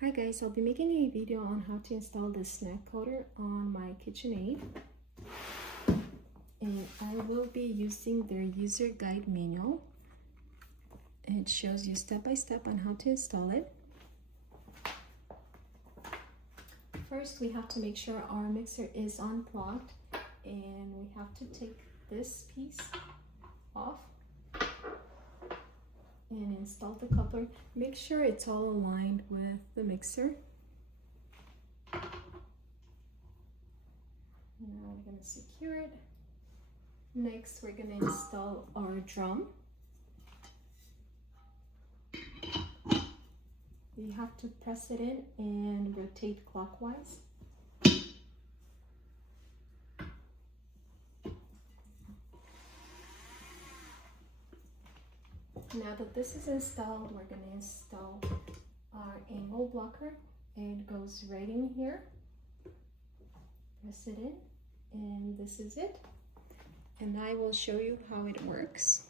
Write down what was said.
Hi guys, I'll be making a video on how to install the snack coater on my KitchenAid, and I will be using their user guide manual. It shows you step by step on how to install it. First, we have to make sure our mixer is unplugged, and we have to take this piece off and install the coupler. Make sure it's all aligned with the mixer. Now we're going to secure it. Next, we're going to install our drum. You have to press it in and rotate clockwise. Now that this is installed, we're going to install our angle blocker. It goes right in here. Press it in, and this is it. And I will show you how it works.